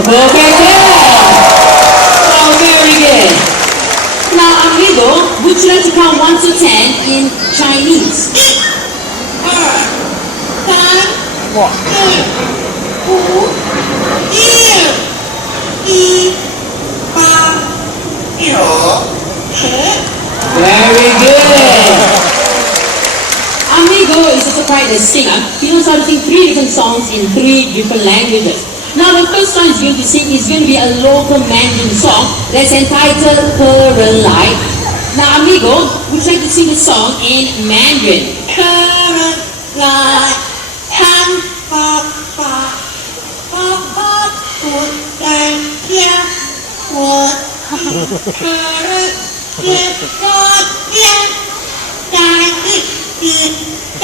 Parakeet. Oh, very good. Now, amigo, would you like to count 1 to 10 in Chinese? 二、三、哇，四、五、六、七、八、九、十。Very good. Amigo is also quite a singer. He knows how to sing 3 different songs in 3 different languages. Now the first song he's going to sing is going to be a local Mandarin song that's entitled Pearl Light. Now Amigo, would you like to sing the song in Mandarin? 客人来看爸爸，爸爸不在家，我的客人也在家，在一起飞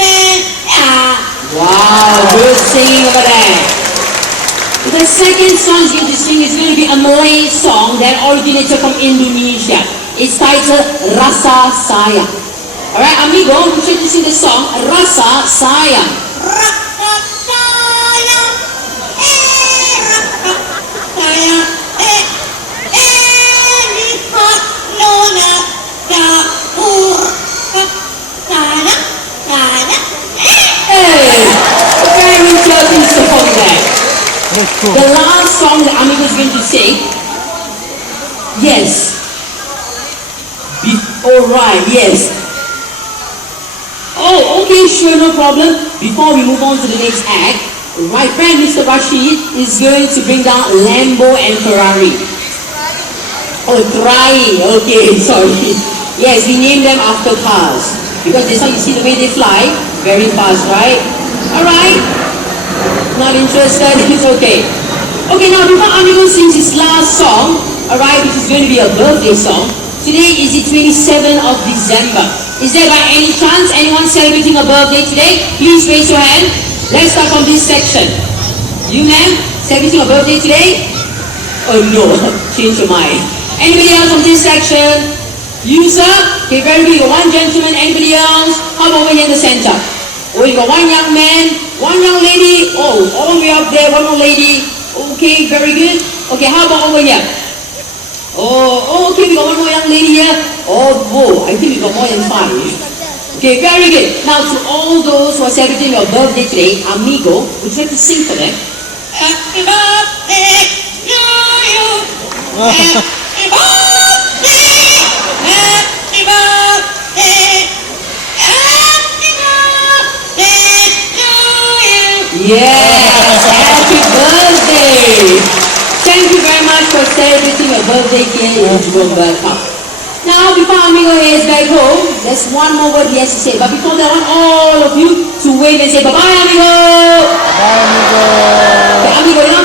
呀。Wow, good singing over there. The second song he's going to sing is going to be a Malay song that originated from Indonesia. It's titled Rasa Sayang. Alright, amigo, would you like to sing the song Rasa Sayang? Rasa sayang, rasa sayang, lihat nona dapur, sana, sana. Hey, very certain song there. that's cool. The last song that amigo is going to sing. Yes. Alright, yes. Oh, okay, sure, no problem. Before we move on to the next act, right friend Mr. Rashid is going to bring down Lambo and Ferrari. Oh, Ferrari, okay, sorry. Yes, we named them after cars. Because that's how you see the way they fly, very fast, right? Alright, not interested, it's okay. Okay, now before Amigo sings his last song, alright, which is going to be a birthday song, today is the 27th of December. Is there by any chance anyone celebrating a birthday today? Please raise your hand. Let's start from this section. You ma'am, celebrating a birthday today? Oh no, change your mind. Anybody else from this section? You sir? Okay, very good. You got one gentleman, anybody else? How about over here in the center? Oh, you got one young man, one young lady. Oh, all the way up there, one more lady. Okay, very good. Okay, how about over here? Oh, okay, we got one more young lady here. Oh, whoa, I think we got more than 5. Okay, very good. Now, to all those who are celebrating your birthday today, amigo, would you like to sing for them? Happy birthday to you. Happy birthday. Happy birthday. Happy birthday to you. Yes, happy birthday. Thank you very much for celebrating your birthday here in Jurong Bird Park. Now, before Amigo heads back home, there's one more word he has to say. But before that, I want all of you to wave and say bye-bye, Amigo. Bye, amigo. Okay, Amigo, you know